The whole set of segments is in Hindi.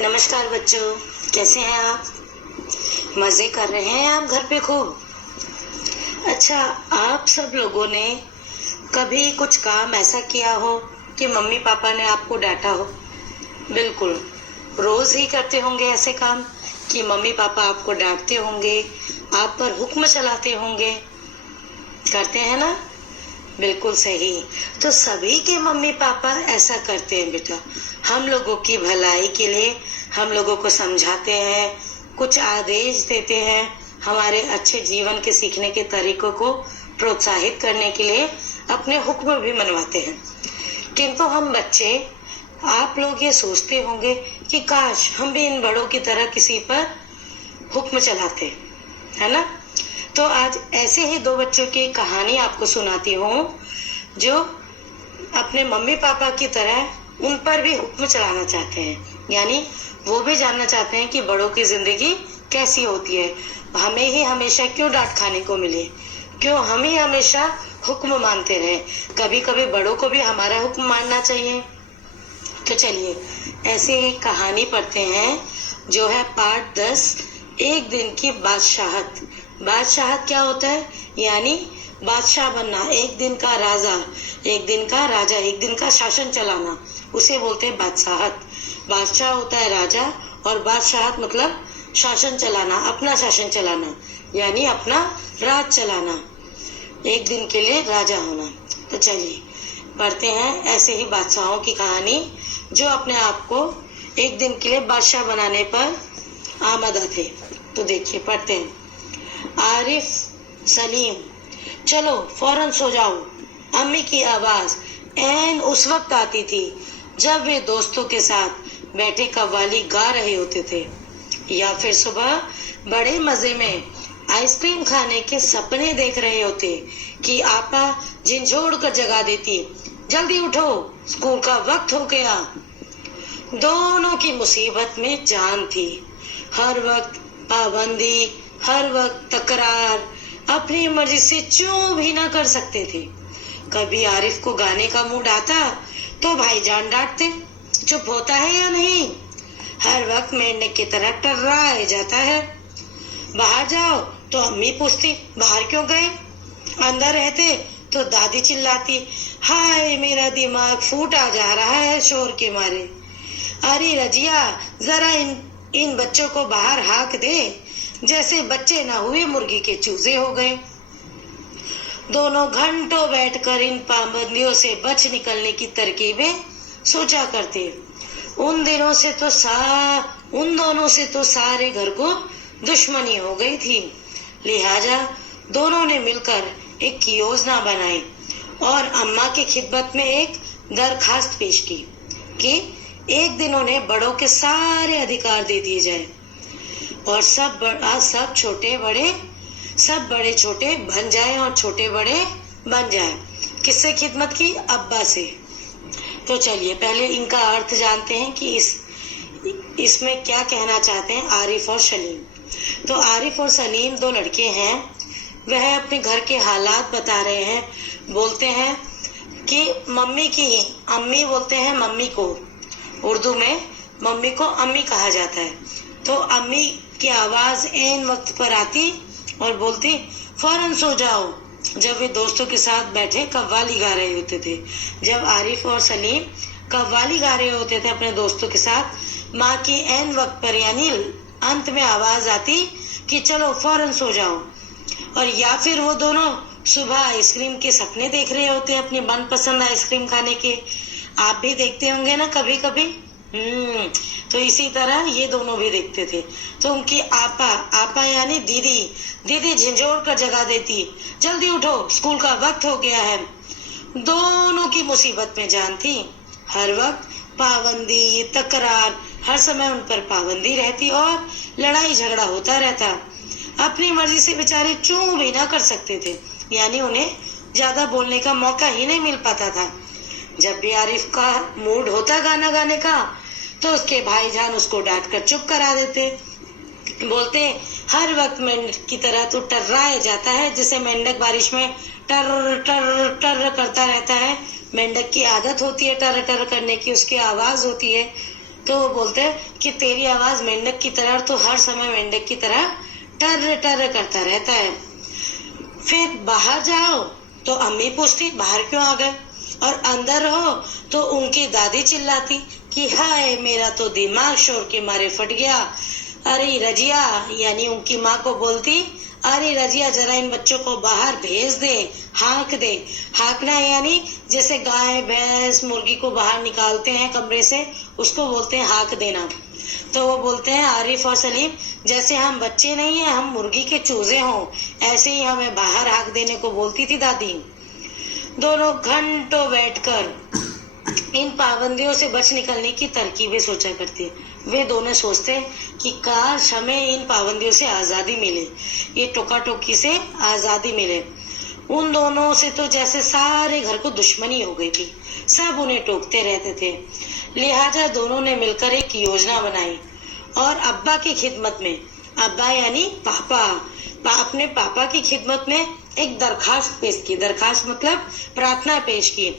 नमस्कार बच्चों, कैसे हैं आप? मजे कर रहे हैं आप घर पे खूब? अच्छा, आप सब लोगों ने कभी कुछ काम ऐसा किया हो कि मम्मी पापा ने आपको डांटा हो? बिल्कुल, रोज ही करते होंगे ऐसे काम कि मम्मी पापा आपको डांटते होंगे, आप पर हुक्म चलाते होंगे। करते हैं ना? बिल्कुल सही। तो सभी के मम्मी पापा ऐसा करते हैं बेटा। हम लोगों की भलाई के लिए हम लोगों को समझाते हैं, कुछ आदेश देते हैं, हमारे अच्छे जीवन के सीखने के तरीकों को प्रोत्साहित करने के लिए अपने हुक्म भी मनवाते हैं। किंतु हम बच्चे, आप लोग ये सोचते होंगे कि काश हम भी इन बड़ों की तरह किसी पर हुक्म चलाते, है ना? तो आज ऐसे ही दो बच्चों की कहानी आपको सुनाती हूँ जो अपने मम्मी पापा की तरह उन पर भी हुक्म चलाना चाहते हैं, यानी वो भी जानना चाहते हैं कि बड़ों की जिंदगी कैसी होती है, हमें ही हमेशा क्यों डांट खाने को मिले, क्यों हम ही हमेशा हुक्म मानते रहे। कभी कभी बड़ों को भी हमारा हुक्म मानना चाहिए। तो चलिए ऐसे ही कहानी पढ़ते हैं जो है पाठ 10, एक दिन की बादशाहत। बादशाहत क्या होता है? यानी बादशाह बनना, एक दिन का राजा, एक दिन का राजा, एक दिन का शासन चलाना, उसे बोलते हैं बादशाहत। बादशाह होता है राजा और बादशाहत मतलब शासन चलाना, अपना शासन चलाना, यानी अपना राज चलाना, एक दिन के लिए राजा होना। तो चलिए पढ़ते हैं ऐसे ही बादशाहों की कहानी जो अपने आप को एक दिन के लिए बादशाह बनाने पर आमादा थे। तो देखिए पढ़ते हैं। आरिफ, सलीम, चलो फौरन सो जाओ। अम्मी की आवाज ऐन उस वक्त आती थी जब वे दोस्तों के साथ बैठे कव्वाली गा रहे होते थे, या फिर सुबह बड़े मजे में आइसक्रीम खाने के सपने देख रहे होते कि आपा झिंझोड़ कर जगा देती, जल्दी उठो, स्कूल का वक्त हो गया। दोनों की मुसीबत में जान थी। हर वक्त पाबंदी, हर वक्त तकरार, अपनी मर्जी से चूं भी ना कर सकते थे। कभी आरिफ को गाने का मूड आता तो भाईजान डांटते, चुप होता है या नहीं, हर वक्त मेंढक की तरह टर्राए जाता है। बाहर जाओ तो अम्मी पूछती बाहर क्यों गए, अंदर रहते तो दादी चिल्लाती हाय मेरा दिमाग फूटा जा रहा है शोर के मारे। अरे रजिया, जरा इन बच्चों को बाहर हाँक दे, जैसे बच्चे ना हुए मुर्गी के चूजे हो गए। दोनों घंटों बैठकर इन पाबंदियों से बच निकलने की तरकीबें सोचा करते। उन दोनों से तो सारे घर को दुश्मनी हो गई थी। लिहाजा दोनों ने मिलकर एक योजना बनाई और अम्मा की खिदमत में एक दरखास्त पेश की कि एक दिन उन्हें बड़ों के सारे अधिकार दे दिए जाए और सब बड़े छोटे बन जाए और छोटे बड़े बन जाए। किससे खिदमत की? अब्बा से। तो चलिए पहले इनका अर्थ जानते हैं कि इसमें क्या कहना चाहते हैं आरिफ और सलीम। तो आरिफ और सलीम दो लड़के हैं। वह अपने घर के हालात बता रहे हैं। बोलते हैं कि अम्मी बोलते हैं मम्मी को, उर्दू में मम्मी को अम्मी कहा जाता है। तो अम्मी की आवाज ऐन वक्त पर आती और बोलती फौरन सो जाओ, जब वे दोस्तों के साथ बैठे कव्वाली गा रहे होते थे। जब आरिफ और सलीम कव्वाली गा रहे होते थे अपने दोस्तों के साथ, माँ की ऐन वक्त पर यानी अंत में आवाज आती कि चलो फौरन सो जाओ। और या फिर वो दोनों सुबह आइसक्रीम के सपने देख रहे होते हैं, अपनी मनपसंद आइसक्रीम खाने के। आप भी देखते होंगे ना कभी कभी। तो इसी तरह ये दोनों भी देखते थे। तो उनकी आपा यानी दीदी झिंझोड़ कर जगा देती, जल्दी उठो, स्कूल का वक्त हो गया है। दोनों की मुसीबत में जान थी। हर वक्त पाबंदी, तकरार, हर समय उन पर पाबंदी रहती और लड़ाई झगड़ा होता रहता। अपनी मर्जी से बेचारे चूं भी ना कर सकते थे, यानी उन्हें ज्यादा बोलने का मौका ही नहीं मिल पाता था। जब भी आरिफ का मूड होता गाना गाने का तो उसके भाईजान उसको डांट कर चुप करा देते। बोलते हर वक्त मेंढक की तरह तो टर्राए जाता है, जैसे मेंढक बारिश में टर टर टर करता रहता है। मेंढक की आदत होती है टर टर करने की, उसकी आवाज होती है। तो वो बोलते हैं कि तेरी आवाज मेंढक की तरह, और तो हर समय मेंढक की तरह टर टर करता रहता है। फिर बाहर जाओ तो अम्मी पूछती बाहर क्यों आ गए, और अंदर रहो तो उनकी दादी चिल्लाती कि हाय मेरा तो दिमाग शोर के मारे फट गया। अरे रजिया, यानी उनकी माँ को बोलती, अरे रजिया जरा इन बच्चों को बाहर भेज दे, हाँक दे। हाँकना यानी जैसे गाय भैंस मुर्गी को बाहर निकालते हैं कमरे से, उसको बोलते हैं हाँक देना। तो वो बोलते हैं आरिफ और सलीम, जैसे हम बच्चे नहीं है, हम मुर्गी के चूजे हों, ऐसे ही हमें बाहर हाँक देने को बोलती थी दादी। दोनों घंटों बैठकर इन पाबंदियों से बच निकलने की तरकीबें सोचा करती है। वे दोनों सोचते हैं कि काश हमें इन पाबंदियों से आजादी मिले, ये टोका टोकी से आजादी मिले। उन दोनों से तो जैसे सारे घर को दुश्मनी हो गई थी, सब उन्हें टोकते रहते थे। लिहाजा दोनों ने मिलकर एक योजना बनाई और अब्बा की खिदमत में, अब्बा यानी पापा, अपने पापा की खिदमत में एक दरखास्त पेश की। दरखास्त मतलब प्रार्थना पेश की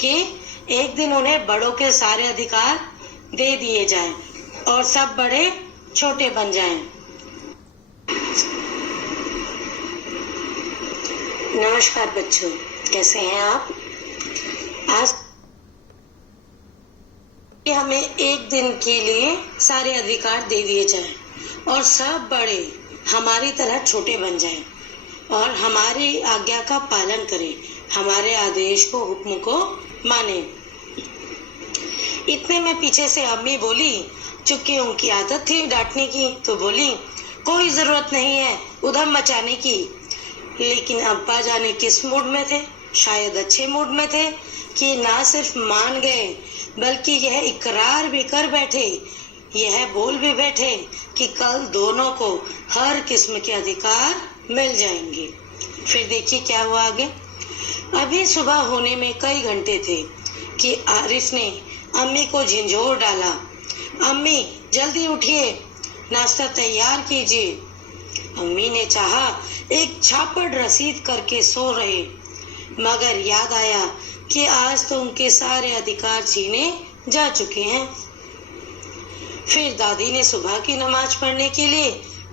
कि एक दिन उन्हें बड़ों के सारे अधिकार दे दिए जाएं और सब बड़े छोटे बन जाएं। नमस्कार बच्चों, कैसे हैं आप? आज हमें एक दिन के लिए सारे अधिकार दे दिए जाएं और सब बड़े हमारी तरह छोटे बन जाएं और हमारी आज्ञा का पालन करें, हमारे आदेश को, हुक्म को माने। इतने में पीछे से अम्मी बोली, चूंकि उनकी आदत थी डांटने की, तो बोली कोई जरूरत नहीं है उधम मचाने की। लेकिन अब्बा जाने किस मूड में थे, शायद अच्छे मूड में थे कि ना सिर्फ मान गए बल्कि यह इकरार भी कर बैठे, यह बोल भी बैठे कि कल दोनों को हर किस्म के अधिकार मिल जाएंगे। फिर देखिए क्या हुआ आगे। अभी सुबह होने में कई घंटे थे कि आरिफ ने अम्मी को झिंझोर डाला, अम्मी जल्दी उठिए, नाश्ता तैयार कीजिए। अम्मी ने चाहा एक छापड़ रसीद करके सो रहे, मगर याद आया कि आज तो उनके सारे अधिकार छीने जा चुके हैं। फिर दादी ने सुबह की नमाज पढ़ने के लिए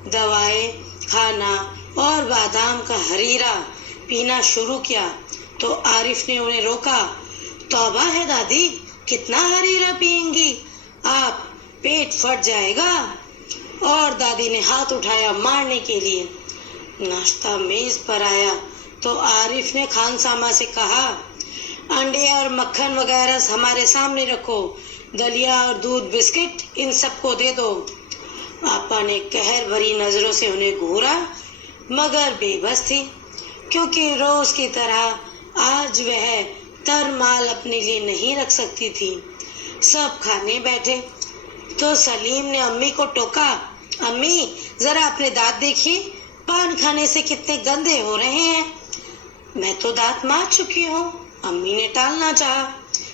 दवाएं, खाना और बादाम का हरीरा पीना शुरू किया तो आरिफ ने उन्हें रोका। तौबा है दादी, कितना हरीरा पिएंगी आप, पेट फट जाएगा। और दादी ने हाथ उठाया मारने के लिए। नाश्ता मेज पर आया तो आरिफ ने खानसामा से कहा, अंडे और मक्खन वगैरह हमारे सामने रखो, दलिया और दूध बिस्किट इन सबको दे दो। आपा ने कहर भरी नजरों से उन्हें घूरा, मगर बेबस थी, क्योंकि रोज की तरह आज वह तरमाल अपने लिए नहीं रख सकती थी। सब खाने बैठे तो सलीम ने अम्मी को टोका, अम्मी जरा अपने दांत देखिए, पान खाने से कितने गंदे हो रहे हैं। मैं तो दांत मार चुकी हूँ, अम्मी ने टालना चाहा।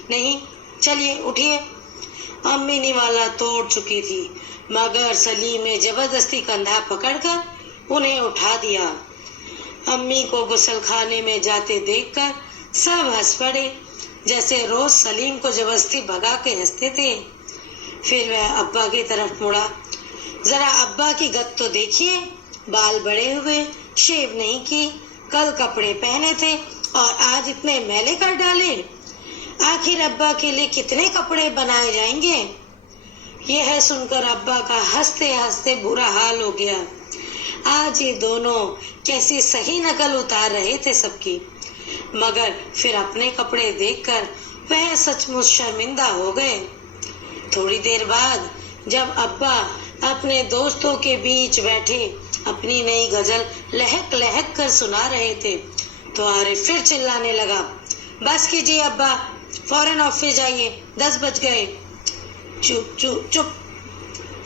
नहीं, चलिए उठिए। अम्मी निवाला तोड़ चुकी थी, मगर सलीम ने जबरदस्ती कंधा पकड़कर उन्हें उठा दिया। अम्मी को गुस्ल खाने में जाते देखकर सब हंस पड़े, जैसे रोज सलीम को जबरदस्ती भगा के हंसते थे। फिर वह अब्बा की तरफ मुड़ा, जरा अब्बा की गत तो देखिए, बाल बड़े हुए, शेव नहीं की, कल कपड़े पहने थे और आज इतने मैले कर डाले। आखिर अब्बा के लिए कितने कपड़े बनाए जाएंगे? यह सुनकर अब्बा का हंसते हंसते बुरा हाल हो गया। आज ये दोनों कैसी सही नकल उतार रहे थे सबकी, मगर फिर अपने कपड़े देखकर वह सचमुच शर्मिंदा हो गए। थोड़ी देर बाद जब अब्बा अपने दोस्तों के बीच बैठे अपनी नई गजल लहक लहक कर सुना रहे थे तो आरिफ फिर चिल्लाने लगा, बस कीजिए अब्बा, फौरन ऑफिस जाइए, 10 बज गए। चुप चुप चुप।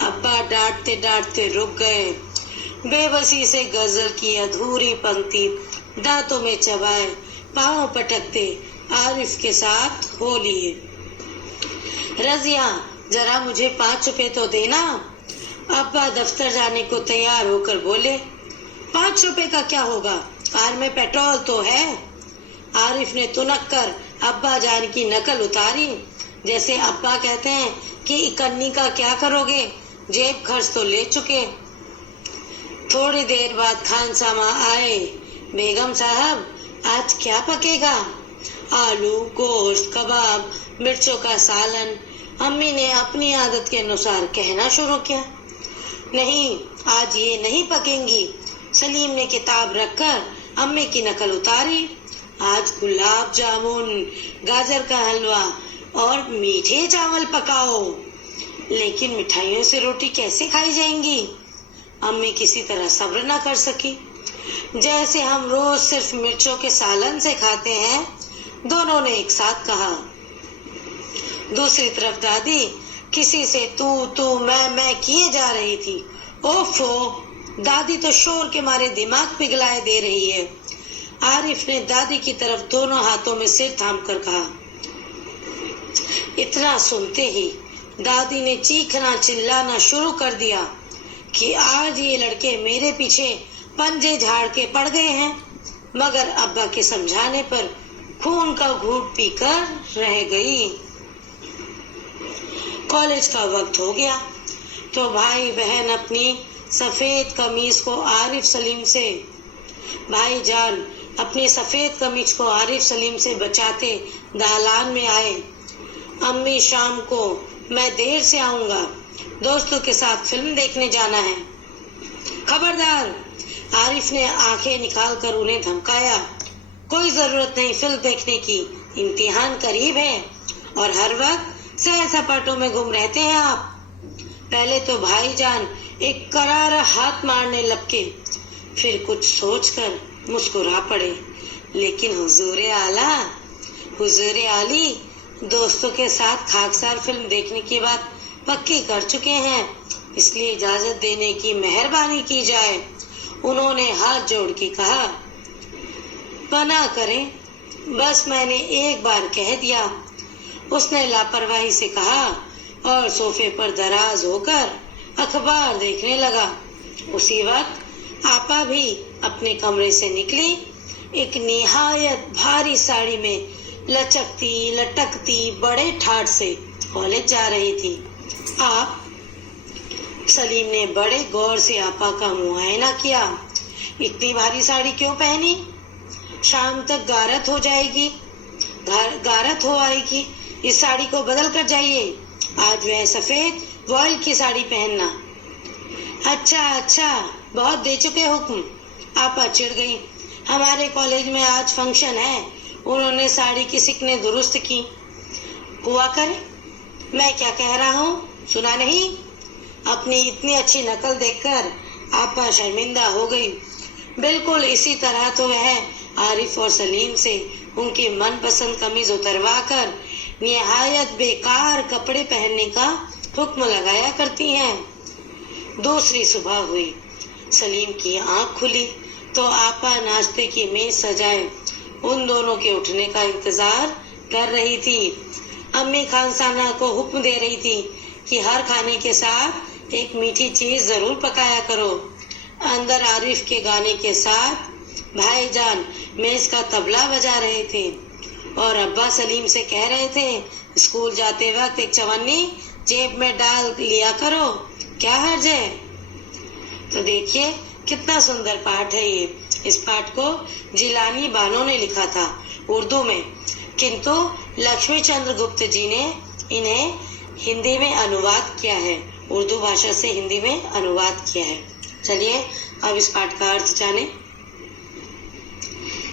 अब्बा डांटते डांटते रुक गए। बेबसी से गजल की अधूरी पंक्ति दांतों में चबाए पांव पटकते आरिफ के साथ हो लिए। रजिया जरा मुझे 5 रुपए तो देना। अब्बा दफ्तर जाने को तैयार होकर बोले, 5 रुपए का क्या होगा, कार में पेट्रोल तो है। आरिफ ने तुनक कर अब्बा जान की नकल उतारी। जैसे अब्बा कहते हैं कि इकन्नी का क्या करोगे, जेब खर्च तो ले चुके। थोड़ी देर बाद खानसामा आए। बेगम साहब, आज क्या पकेगा? आलू, गोश्त, कबाब, मिर्चों का सालन। अम्मी ने अपनी आदत के अनुसार कहना शुरू किया। नहीं, आज ये नहीं पकेंगी। सलीम ने किताब रखकर अम्मी की नकल उतारी। आज गुलाब जामुन, गाजर का हलवा और मीठे चावल पकाओ। लेकिन मिठाइयों से रोटी कैसे खाई जाएंगी? अम्मी किसी तरह सब्र न कर सकी। जैसे हम रोज सिर्फ मिर्चों के सालन से खाते हैं, दोनों ने एक साथ कहा। दूसरी तरफ दादी किसी से तू मैं किए जा रही थी। ओफो, दादी तो शोर के मारे दिमाग पिघलाए दे रही है। आरिफ ने दादी की तरफ दोनों हाथों में सिर थामकर कहा। इतना सुनते ही दादी ने चीखना चिल्लाना शुरू कर दिया कि आज ये लड़के मेरे पीछे पंजे झाड़ के पड़ गए हैं। मगर अब्बा के समझाने पर खून का घूंट पीकर रह गई। कॉलेज का वक्त हो गया तो भाई बहन अपनी सफेद कमीज को आरिफ सलीम से भाईजान अपनी सफेद कमीज को आरिफ सलीम से बचाते दालान में आए। अम्मी, शाम को मैं देर से आऊंगा, दोस्तों के साथ फिल्म देखने जाना है। खबरदार, आरिफ ने आंखें निकालकर उन्हें धमकाया। कोई जरूरत नहीं फिल्म देखने की, इम्तिहान करीब है और हर वक्त सैर सपाटों में गुम रहते हैं आप। पहले तो भाईजान एक करारा हाथ मारने लपके, फिर कुछ सोचकर मुस्कुरा पड़े। लेकिन हुजूर आली दोस्तों के साथ खाकसार फिल्म देखने की बात पक्की कर चुके हैं, इसलिए इजाजत देने की मेहरबानी की जाए। उन्होंने हाथ जोड़ के कहा। पनाह करें, बस मैंने एक बार कह दिया, उसने लापरवाही से कहा और सोफे पर दराज होकर अखबार देखने लगा। उसी वक्त आपा भी अपने कमरे से निकली। एक निहायत भारी साड़ी में लचकती लटकती बड़े ठाठ से कॉलेज जा रही थी। आप? सलीम ने बड़े गौर से आपा का मुआयना किया। इतनी भारी साड़ी क्यों पहनी? शाम तक गारत हो जाएगी, गारत हो आएगी। इस साड़ी को बदल कर जाइए। आज वह सफेद वॉयल की साड़ी पहनना। अच्छा, बहुत दे चुके हुक्म। आपा चिढ़ गई। हमारे कॉलेज में आज फंक्शन है, उन्होंने साड़ी की सिकने दुरुस्त की। हुआ करे, मैं क्या कह रहा हूँ सुना नहीं? अपनी इतनी अच्छी नकल देखकर आपा शर्मिंदा हो गई। बिल्कुल इसी तरह तो वह आरिफ और सलीम से उनकी मनपसंद कमीज उतरवा कर निहायत बेकार कपड़े पहनने का हुक्म लगाया करती हैं। दूसरी सुबह हुई। सलीम की आंख खुली तो आपा नाश्ते की मेज सजाए उन दोनों के उठने का इंतजार कर रही थी। अम्मी खानसाना को हुक्म दे रही थी कि हर खाने के साथ एक मीठी चीज जरूर पकाया करो। अंदर आरिफ के गाने के साथ भाईजान मेज का तबला बजा रहे थे और अब्बा सलीम से कह रहे थे, स्कूल जाते वक्त एक चवन्नी जेब में डाल लिया करो, क्या हर्ज है। तो देखिए कितना सुंदर पाठ है ये। इस पाठ को जिलानी बानो ने लिखा था उर्दू में, किंतु लक्ष्मी चंद्र गुप्त जी ने इन्हें हिंदी में अनुवाद किया है, उर्दू भाषा से हिंदी में अनुवाद किया है। चलिए अब इस पाठ का अर्थ जाने।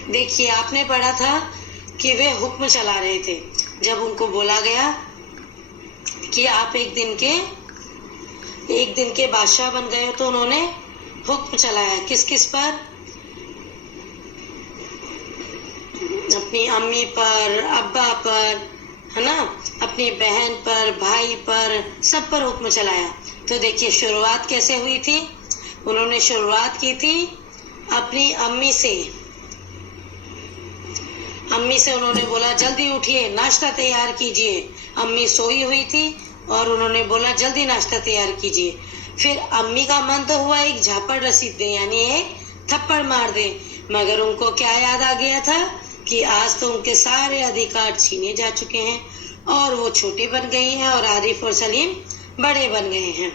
देखिए, आपने पढ़ा था कि वे हुक्म चला रहे थे। जब उनको बोला गया कि आप एक दिन के बादशाह बन गए, तो उन्होंने हुक्म चलाया किस किस पर? अपनी अम्मी पर, अब्बा पर, है ना, अपनी बहन पर, भाई पर, सब पर हुक्म चलाया। तो देखिए शुरुआत कैसे हुई थी। उन्होंने शुरुआत की थी अपनी अम्मी से। अम्मी से उन्होंने बोला जल्दी उठिए, नाश्ता तैयार कीजिए। अम्मी सोई हुई थी और उन्होंने बोला जल्दी नाश्ता तैयार कीजिए। फिर अम्मी का मन तो हुआ एक झापड़ रसीद दे, यानी एक थप्पड़ मार दे, मगर उनको क्या याद आ गया था कि आज तो उनके सारे अधिकार छीने जा चुके हैं। और वो छोटी बन गई हैं और आरिफ और सलीम बड़े बन गए हैं।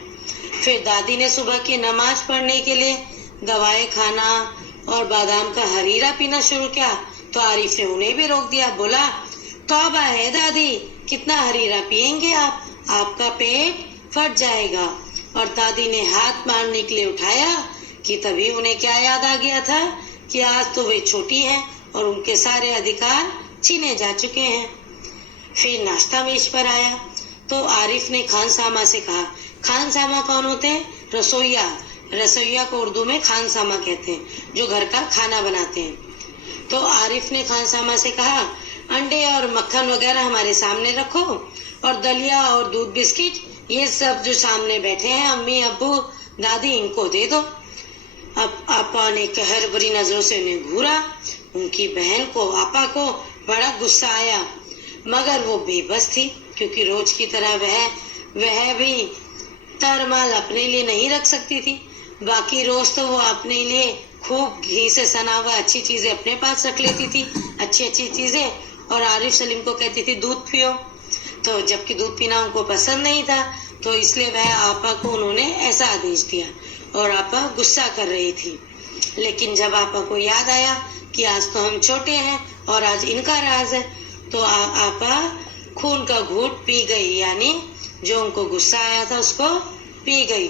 फिर दादी ने सुबह की नमाज पढ़ने के लिए दवाएं खाना और बादाम का हरीरा पीना शुरू किया तो आरिफ ने उन्हें भी रोक दिया। बोला, तौबा है दादी, कितना हरीरा पिएंगे आप, आपका पेट फट जाएगा। और दादी ने हाथ मारने के लिए उठाया कि तभी उन्हें क्या याद आ गया था कि आज तो वे छोटी हैं और उनके सारे अधिकार छीने जा चुके हैं। फिर नाश्ता मेज पर आया तो आरिफ ने खानसामा से कहा, खानसामा कौन होते हैं? रसोइया। रसोइया को उर्दू में खानसामा कहते हैं, जो घर का खाना बनाते हैं। तो आरिफ ने खानसामा से कहा, अंडे और मक्खन वगैरह हमारे सामने रखो और दलिया और दूध बिस्किट ये सब जो सामने बैठे हैं अम्मी अब्बू दादी इनको दे दो। अब आपा ने कहर भरी नजरों से उन्हें घूरा। उनकी बहन को आपा को बड़ा गुस्सा आया, मगर वो बेबस थी क्योंकि रोज की तरह वह भी तरमाल अपने लिए नहीं रख सकती थी। बाकी रोज तो वो अपने लिए खूब घी से सना हुआ अच्छी चीजें अपने पास रख लेती थी, अच्छी अच्छी चीजें, और आरिफ सलीम को कहती थी दूध पियो। तो जबकि दूध पीना उनको पसंद नहीं था तो इसलिए वह आपा को उन्होंने ऐसा आदेश दिया और आपा गुस्सा कर रही थी। लेकिन जब आपा को याद आया कि आज तो हम छोटे हैं और आज इनका राज है तो आपा खून का घूंट पी गई, यानी जो उनको गुस्सा आया था उसको पी गई।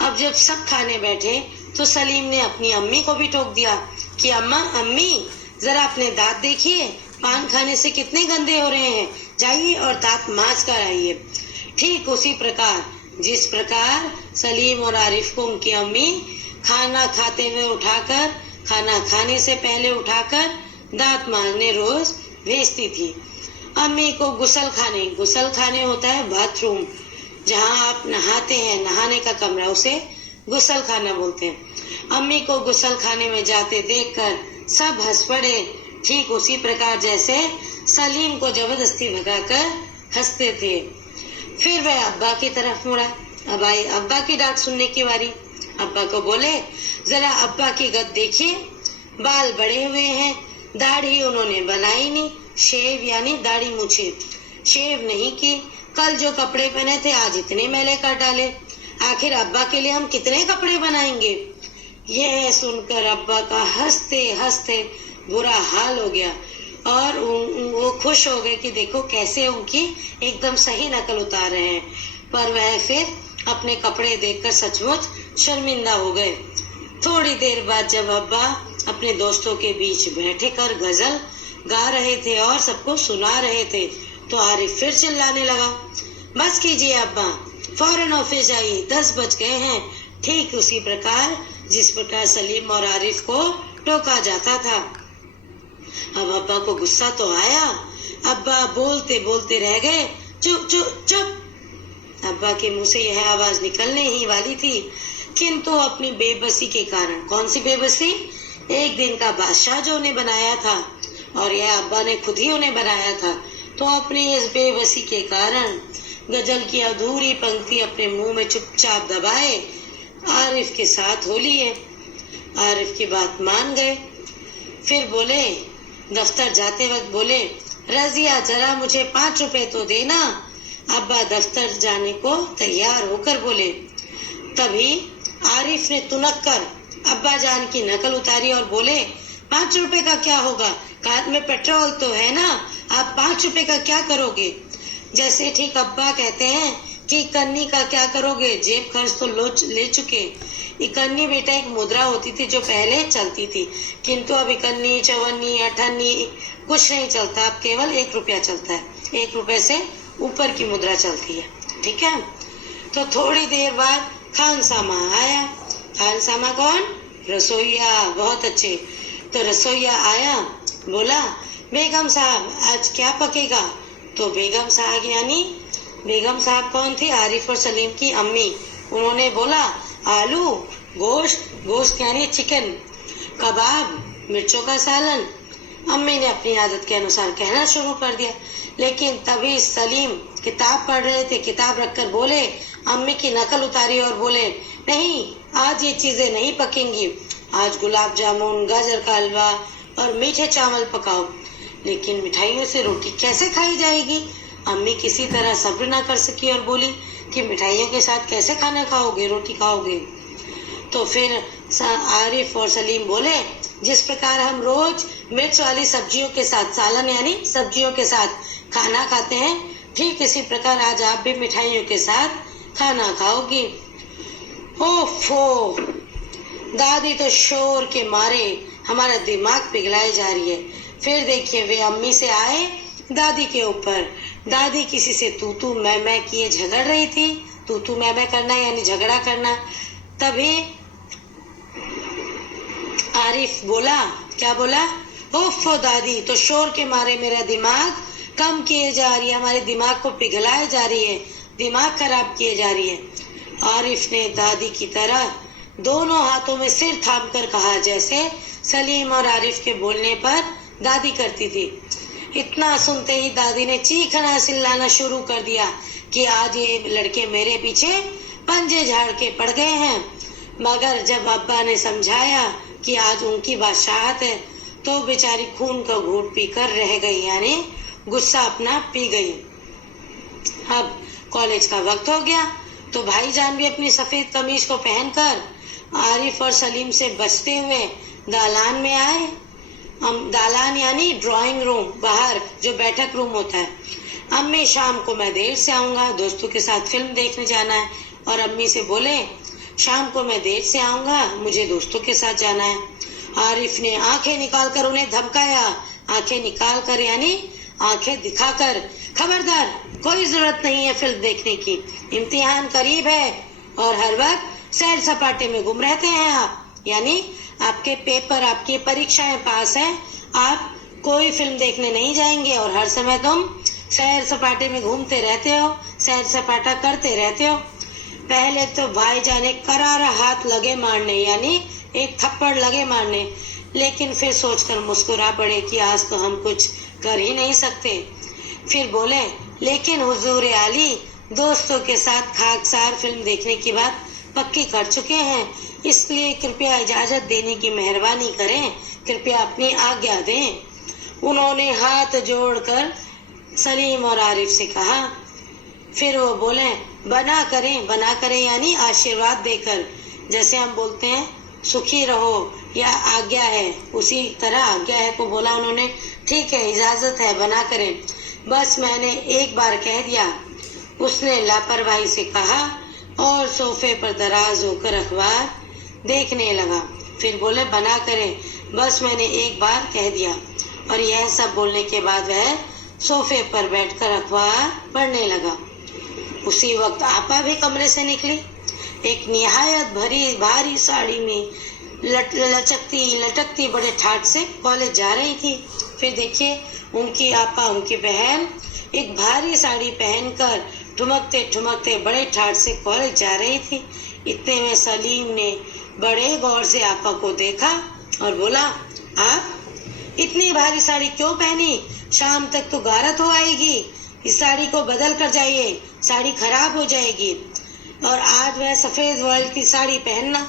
अब जब सब खाने बैठे तो सलीम ने अपनी अम्मी को भी टोक दिया कि अम्मी जरा अपने दांत देखिए, पान खाने से कितने गंदे हो रहे हैं, जाइए और दांत मांज कर आइए। ठीक उसी प्रकार जिस प्रकार सलीम और आरिफ को उनकी अम्मी खाना खाते हुए उठाकर, खाना खाने से पहले उठाकर दांत मांजने रोज भेजती थी। अम्मी को गुसल खाने होता है बाथरूम, जहाँ आप नहाते हैं, नहाने का कमरा, उसे गुसल खाना बोलते हैं। अम्मी को गुसल खाने में जाते देखकर सब हंस पड़े, ठीक उसी प्रकार जैसे सलीम को जबरदस्ती भगाकर हंसते थे। फिर वह अब्बा की तरफ मुड़ा। अब आई अब्बा की डांट सुनने की बारी। अब्बा को बोले, जरा अब्बा की गत देखिए, बाल बड़े हुए हैं, दाढ़ी उन्होंने बनाई नहीं, शेव यानी दाढ़ी मूछे शेव नहीं की, कल जो कपड़े पहने थे आज इतने मैले कर डाले, आखिर अब्बा के लिए हम कितने कपड़े बनाएंगे। यह सुनकर अब्बा का हंसते हंसते बुरा हाल हो गया और वो खुश हो गए कि देखो कैसे उनकी एकदम सही नकल उतार रहे हैं। पर वह फिर अपने कपड़े देखकर सचमुच शर्मिंदा हो गए। थोड़ी देर बाद जब अब्बा अपने दोस्तों के बीच बैठे कर गजल गा रहे थे और सबको सुना रहे थे तो आरिफ फिर चिल्लाने लगा, बस कीजिए अब्बा, फौरन ऑफिस जाइए, 10 बज गए हैं। ठीक उसी प्रकार जिस प्रकार सलीम और आरिफ को टोका जाता था। अब अब्बा को गुस्सा तो आया, अब्बा बोलते बोलते रह गए, चुप चुप चुप। अब्बा के मुंह से यह आवाज निकलने ही वाली थी, किंतु अपनी बेबसी के कारण। कौन सी बेबसी? एक दिन का बादशाह जो उन्हें बनाया था और यह अब्बा ने खुद ही उन्हें बनाया था, तो अपनी इस बेबसी के कारण गजल की अधूरी पंक्ति अपने मुंह में चुपचाप दबाए आरिफ के साथ हो लिए। आरिफ की बात मान गए। फिर बोले, दफ्तर जाते वक्त बोले, रजिया जरा मुझे 5 रुपए तो देना। अब्बा दफ्तर जाने को तैयार होकर बोले। तभी आरिफ ने तुनक कर अब्बा जान की नकल उतारी और बोले, 5 रुपए का क्या होगा, कार में पेट्रोल तो है ना, आप 5 रुपए का क्या करोगे। जैसे ठीक अब्बा कहते हैं कि इकन्नी का क्या करोगे, जेब खर्च तो ले चुके। इकन्नी बेटा एक मुद्रा होती थी जो पहले चलती थी, किंतु अब इकन्नी, चवन्नी, अठन्नी कुछ नहीं चलता, अब केवल 1 रुपया चलता है। 1 रुपए से ऊपर की मुद्रा चलती है, ठीक है। तो थोड़ी देर बाद खानसामा आया। खानसामा कौन? रसोइया। बहुत अच्छे। तो रसोइया आया, बोला, बेगम साहब आज क्या पकेगा। तो बेगम साहब यानी बेगम साहब कौन थी? आरिफ और सलीम की अम्मी। उन्होंने बोला, आलू, गोश्त यानी चिकन, कबाब, मिर्चों का सालन। अम्मी ने अपनी आदत के अनुसार कहना शुरू कर दिया, लेकिन तभी सलीम किताब पढ़ रहे थे, किताब रखकर बोले, अम्मी की नकल उतारी और बोले, नहीं आज ये चीजें नहीं पकेंगी, आज गुलाब जामुन, गाजर का हलवा और मीठे चावल पकाओ। लेकिन मिठाइयों से रोटी कैसे खाई जाएगी। अम्मी किसी तरह सब्र ना कर सकी और बोली कि मिठाइयों के साथ कैसे खाना खाओगे, रोटी खाओगे। तो फिर आरिफ और सलीम बोले, जिस प्रकार हम रोज मिर्च वाली सब्जियों के साथ, सालन यानी सब्जियों के साथ खाना खाते हैं, ठीक इसी प्रकार आज आप भी मिठाइयों के साथ खाना खाओगी। ओफो, दादी तो शोर के मारे हमारा दिमाग पिघलाई जा रही है। फिर देखिए, वे अम्मी से आए दादी के ऊपर। दादी किसी से तू तू मैं किए झगड़ रही थी। तू तू मैं करना यानी झगड़ा करना। तभी आरिफ बोला, क्या बोला? ओफो दादी, तो शोर के मारे मेरा दिमाग कम किए जा रही है, हमारे दिमाग को पिघलाए जा रही है, दिमाग खराब किए जा रही है। आरिफ ने दादी की तरह दोनों हाथों में सिर थाम कर कहा, जैसे सलीम और आरिफ के बोलने पर दादी करती थी। इतना सुनते ही दादी ने चीखना चिल्लाना शुरू कर दिया कि आज ये लड़के मेरे पीछे पंजे झाड़ के पड़ गए हैं। मगर जब अब्बा ने समझाया कि आज उनकी बादशाहत है, तो बेचारी खून का घूंट पीकर रह गई, यानी गुस्सा अपना पी गई। अब कॉलेज का वक्त हो गया, तो भाईजान भी अपनी सफेद कमीज को पहनकर आरिफ और सलीम से बचते हुए दालान में आए। दालान यानी ड्राइंग रूम, बाहर जो बैठक रूम होता है। अम्मी, शाम को मैं देर से आऊंगा, दोस्तों के साथ फिल्म देखने जाना है। और अम्मी से बोले, शाम को मैं देर से आऊंगा, मुझे दोस्तों के साथ जाना है। आरिफ ने आंखें निकालकर उन्हें धमकाया। आंखें निकालकर यानी आंखें दिखाकर, खबरदार, कोई जरूरत नहीं है फिल्म देखने की, इम्तिहान करीब है और हर वक्त सैर सपाटे में गुम रहते हैं आप, यानी आपके पेपर, आपकी परीक्षाएं पास हैं, आप कोई फिल्म देखने नहीं जाएंगे और हर समय तुम सैर सपाटे में घूमते रहते हो, सैर सपाटा करते रहते हो। पहले तो भाईजान एक करारा हाथ लगे मारने, यानी एक थप्पड़ लगे मारने, लेकिन फिर सोचकर मुस्कुरा पड़े कि आज तो हम कुछ कर ही नहीं सकते। फिर बोले, लेकिन हुजूर आली, दोस्तों के साथ खाकसार फिल्म देखने की बात पक्की कर चुके हैं, इसलिए कृपया इजाजत देने की मेहरबानी करें, कृपया अपनी आज्ञा दें। उन्होंने हाथ जोड़कर सलीम और आरिफ से कहा। फिर वो बोले, बना करें यानी आशीर्वाद देकर, जैसे हम बोलते हैं सुखी रहो या आज्ञा है, उसी तरह आज्ञा है को बोला उन्होंने। ठीक है, इजाजत है, बना करें, बस मैंने एक बार कह दिया, उसने लापरवाही से कहा और सोफे पर दराज होकर अखबार देखने लगा। फिर बोले, बना करें, बस मैंने एक बार कह दिया। और यह सब बोलने के बाद वह सोफे पर बैठकर अखबार पढ़ने लगा। उसी वक्त आपा भी कमरे से निकली। एक निहायत भारी साड़ी में लटकती बड़े ठाट से कॉलेज जा रही थी। फिर देखिए, उनकी आपा, उनकी बहन एक भारी साड़ी पहनकर ठुमकते ठुमकते बड़े ठाट से कॉलेज जा रही थी। इतने में सलीम ने बड़े गौर से आपा को देखा और बोला, आप इतनी भारी साड़ी क्यों पहनी? शाम तक तो गारत हो आएगी, इस साड़ी को बदल कर जाइए, साड़ी खराब हो जाएगी। और आज वह सफेद वर्ल्ड की साड़ी पहनना।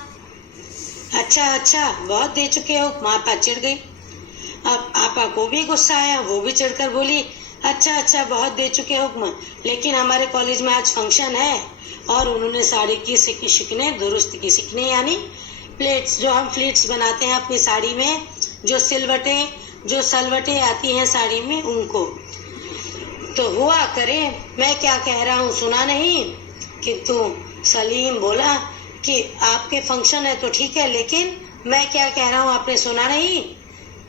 अच्छा, बहुत दे चुके हो, आपा चिढ़ गई। अब आपा को भी गुस्सा आया, वो भी चिढ़कर बोली, अच्छा, बहुत दे चुके हुक्म, लेकिन हमारे कॉलेज में आज फंक्शन है। और उन्होंने साड़ी की शिकने दुरुस्त की, शिकने यानी प्लेट्स, जो हम फ्लीट्स बनाते हैं अपनी साड़ी में, जो सलवटें आती हैं साड़ी में, उनको। तो हुआ करे, मैं क्या कह रहा हूँ सुना नहीं? किंतु सलीम बोला कि आपके फंक्शन है तो ठीक है, लेकिन मैं क्या कह रहा हूँ आपने सुना नहीं?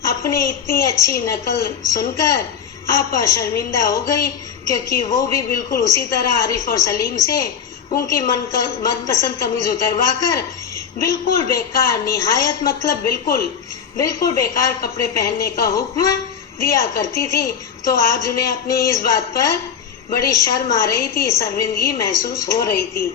अपनी इतनी अच्छी नकल सुनकर आपा शर्मिंदा हो गई, क्योंकि वो भी बिल्कुल उसी तरह आरिफ और सलीम से उनकी मनपसंद कमीज उतरवा कर बिल्कुल बेकार, निहायत मतलब बिल्कुल बेकार कपड़े पहनने का हुक्म दिया करती थी। तो आज उन्हें अपनी इस बात पर बड़ी शर्म आ रही थी, शर्मिंदगी महसूस हो रही थी।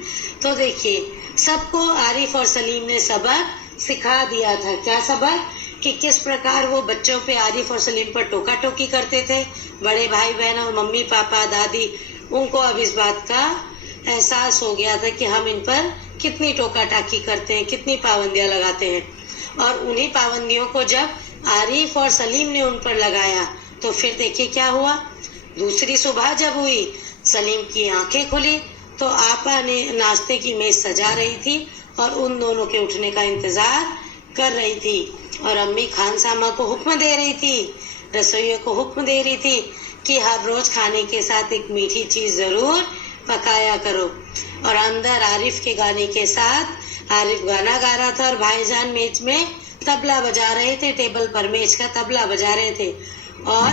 तो देखिए, सबको आरिफ और सलीम ने सबक सिखा दिया था। क्या सबक? कि किस प्रकार वो बच्चों पे, आरिफ और सलीम पर टोका टोकी करते थे। बड़े भाई बहन और मम्मी पापा दादी, उनको अब इस बात का एहसास हो गया था कि हम इन पर कितनी टोका टाकी करते हैं, कितनी पाबंदियां लगाते हैं। और उन्हीं पाबंदियों को जब आरिफ और सलीम ने उन पर लगाया तो फिर देखिए क्या हुआ। दूसरी सुबह जब हुई, सलीम की आंखें खुली तो आपा ने नाश्ते की मेज सजा रही थी और उन दोनों के उठने का इंतजार कर रही थी। और अम्मी खान सामा को हुक्म दे रही थी, रसोइयों को हुक्म दे रही थी कि हर रोज खाने के साथ एक मीठी चीज जरूर पकाया करो। और अंदर आरिफ के गाने के साथ आरिफ गाना गा रहा था और भाईजान मेज में तबला बजा रहे थे, टेबल पर मेज का तबला बजा रहे थे। और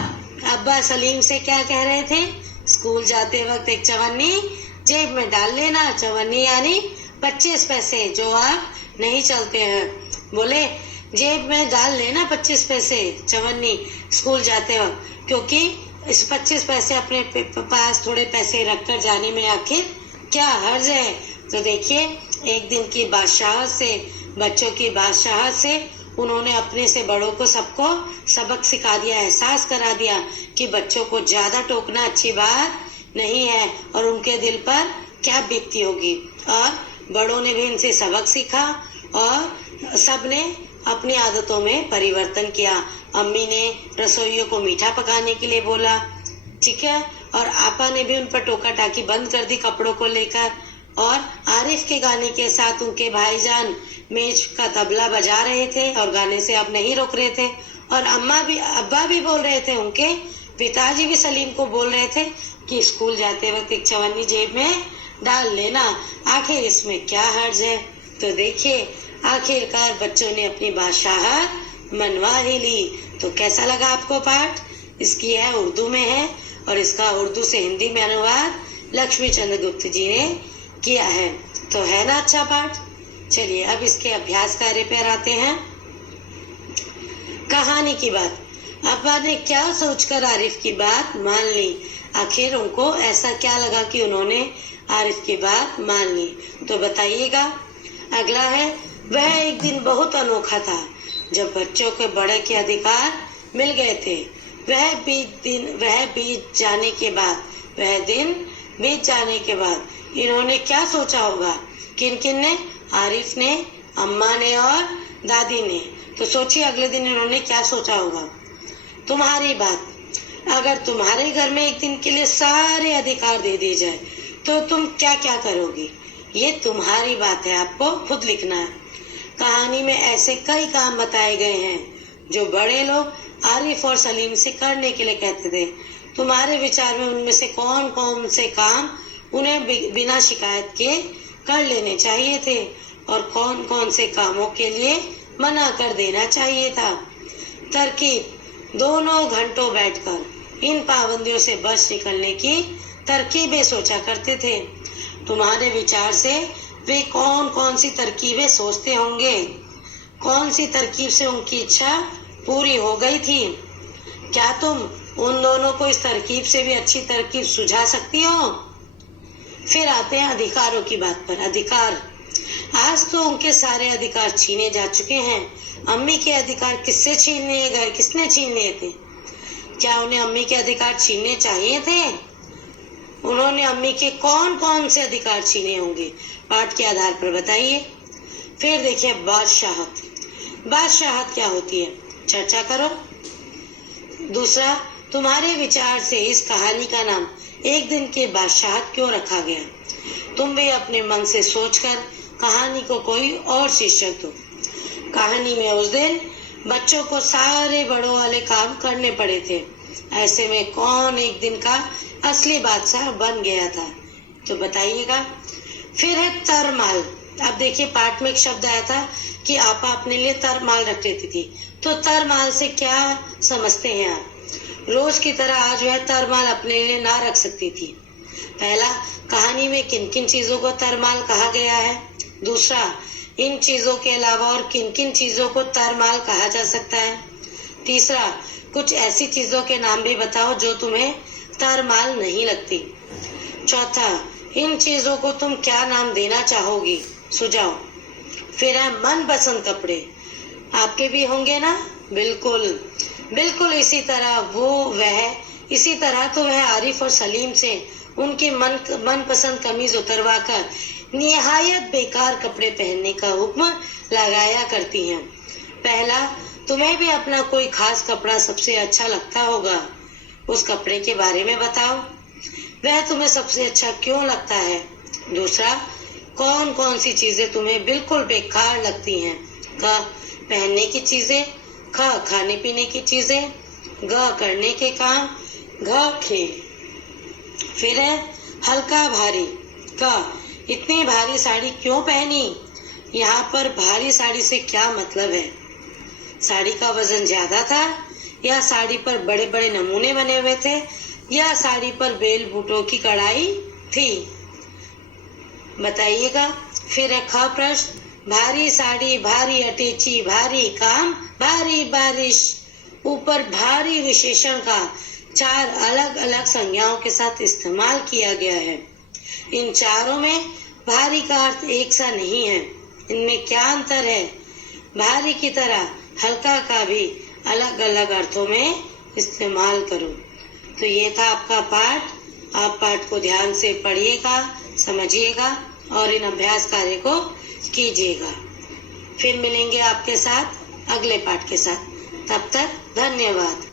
अब्बा सलीम से क्या कह रहे थे, स्कूल जाते वक्त एक चवन्नी जेब में डाल लेना। चवन्नी यानी 25 पैसे जो आप नहीं चलते हैं। बोले जेब में डाल लेना 25 पैसे चवन्नी स्कूल जाते वक्त, क्योंकि इस 25 पैसे अपने पास थोड़े पैसे रखकर जाने में आखिर क्या हर्ज है। तो देखिए एक दिन की बादशाहत से, बच्चों की बादशाहत से उन्होंने अपने से बड़ों को सबको सबक सिखा दिया, एहसास करा दिया कि बच्चों को ज्यादा टोकना अच्छी बात नहीं है और उनके दिल पर क्या बीतती होगी। और बड़ों ने भी इनसे सबक सीखा और सबने अपनी आदतों में परिवर्तन किया। अम्मी ने रसोइयों को मीठा पकाने के लिए बोला, ठीक है, और आपा ने भी उन पर टोका टाकी बंद कर दी कपड़ों को लेकर। और आरिफ के गाने के साथ उनके भाईजान मेज का तबला बजा रहे थे और गाने से अब नहीं रोक रहे थे। और अब्बा भी बोल रहे थे, उनके पिताजी भी सलीम को बोल रहे थे कि स्कूल जाते वक्त एक चवन्नी जेब में डाल लेना, आखिर इसमें क्या हर्ज है। तो देखिए आखिरकार बच्चों ने अपनी बादशाहत मनवा ही ली। तो कैसा लगा आपको पाठ? इसकी है उर्दू में है और इसका उर्दू से हिंदी में अनुवाद लक्ष्मी चंद्र गुप्त जी ने किया है। तो है ना अच्छा पाठ। चलिए अब इसके अभ्यास कार्य पर आते हैं। कहानी की बात। अब्बा ने क्या सोचकर आरिफ की बात मान ली? आखिर उनको ऐसा क्या लगा कि उन्होंने आरिफ की बात मान ली? तो बताइएगा। अगला है, वह एक दिन बहुत अनोखा था जब बच्चों के बड़े के अधिकार मिल गए थे। वह दिन बीत जाने के बाद इन्होंने क्या सोचा होगा? किन किन ने? आरिफ ने, अम्मा ने और दादी ने। तो सोचिए अगले दिन इन्होंने क्या सोचा होगा। तुम्हारी बात, अगर तुम्हारे घर में एक दिन के लिए सारे अधिकार दे दिए जाए तो तुम क्या क्या करोगी? ये तुम्हारी बात है, आपको खुद लिखना है। कहानी में ऐसे कई काम बताए गए हैं जो बड़े लोग आरिफ और सलीम से करने के लिए कहते थे। तुम्हारे विचार में उनमें से कौन कौन से काम उन्हें बिना शिकायत के कर लेने चाहिए थे और कौन कौन से कामों के लिए मना कर देना चाहिए था? तरकीब, दोनों घंटों बैठकर इन पाबंदियों से बच निकलने की तरकीबें सोचा करते थे। तुम्हारे विचार से वे कौन कौन सी तरकीबें सोचते होंगे? कौन सी तरकीब से उनकी इच्छा पूरी हो गई थी? क्या तुम उन दोनों को इस तरकीब से भी अच्छी तरकीब सुझा सकती हो? फिर आते हैं अधिकारों की बात पर। अधिकार, आज तो उनके सारे अधिकार छीने जा चुके हैं। अम्मी के अधिकार किसने छीन लिए थे? क्या उन्हें अम्मी के अधिकार छीनने चाहिए थे? उन्होंने अम्मी के कौन कौन से अधिकार छीने होंगे? पाठ के आधार पर बताइए। फिर देखिए बादशाहत। बादशाहत क्या होती है? चर्चा करो। दूसरा, तुम्हारे विचार से इस कहानी का नाम एक दिन की बादशाहत क्यों रखा गया? तुम भी अपने मन से सोचकर कहानी को कोई और शीर्षक दो। कहानी में उस दिन बच्चों को सारे बड़ों वाले काम करने पड़े थे। ऐसे में कौन एक दिन का असली बादशाह बन गया था? तो बताइएगा। फिर है तरमाल। अब देखिए पाठ में एक शब्द आया था कि आपा अपने लिए तरमाल रख लेती थी। तो तरमाल से क्या समझते हैं आप? रोज की तरह आज वह तरमाल अपने लिए ना रख सकती थी। पहला, कहानी में किन किन चीजों को तरमाल कहा गया है? दूसरा, इन चीजों के अलावा और किन किन चीजों को तरमाल कहा जा सकता है? तीसरा, कुछ ऐसी चीजों के नाम भी बताओ जो तुम्हें तरमाल नहीं लगती। चौथा, इन चीजों को तुम क्या नाम देना चाहोगी? सुझाव। फिर है मनपसंद कपड़े। आपके भी होंगे ना? बिल्कुल बिल्कुल इसी तरह तो वह आरिफ और सलीम से उनकी मनपसंद कमीज उतरवाकर निहायत बेकार कपड़े पहनने का हुक्म लगाया करती हैं। पहला, तुम्हें भी अपना कोई खास कपड़ा सबसे अच्छा लगता होगा। उस कपड़े के बारे में बताओ। वह तुम्हें सबसे अच्छा क्यों लगता है? दूसरा, कौन कौन सी चीजें तुम्हें बिल्कुल बेकार लगती हैं? क, पहनने की चीजें। ख, खाने पीने की चीजें। ग, करने के काम। घ, खेल। फिर है हल्का भारी। क, इतनी भारी साड़ी क्यों पहनी? यहाँ पर भारी साड़ी से क्या मतलब है? साड़ी का वजन ज्यादा था, या साड़ी पर बड़े बड़े नमूने बने हुए थे, या साड़ी पर बेल बूटों की कढ़ाई थी? बताइएगा। फिर ख प्रश्न, भारी साड़ी, भारी अटैची, भारी काम, भारी बारिश। ऊपर भारी विशेषण का 4 अलग अलग संज्ञाओं के साथ इस्तेमाल किया गया है। इन चारों में भारी का अर्थ एक सा नहीं है। इनमें क्या अंतर है? भारी की तरह हल्का का भी अलग अलग अर्थों में इस्तेमाल करो। तो ये था आपका पाठ। आप पाठ को ध्यान से पढ़िएगा, समझिएगा और इन अभ्यास कार्य को कीजिएगा। फिर मिलेंगे आपके साथ अगले पाठ के साथ। तब तक धन्यवाद।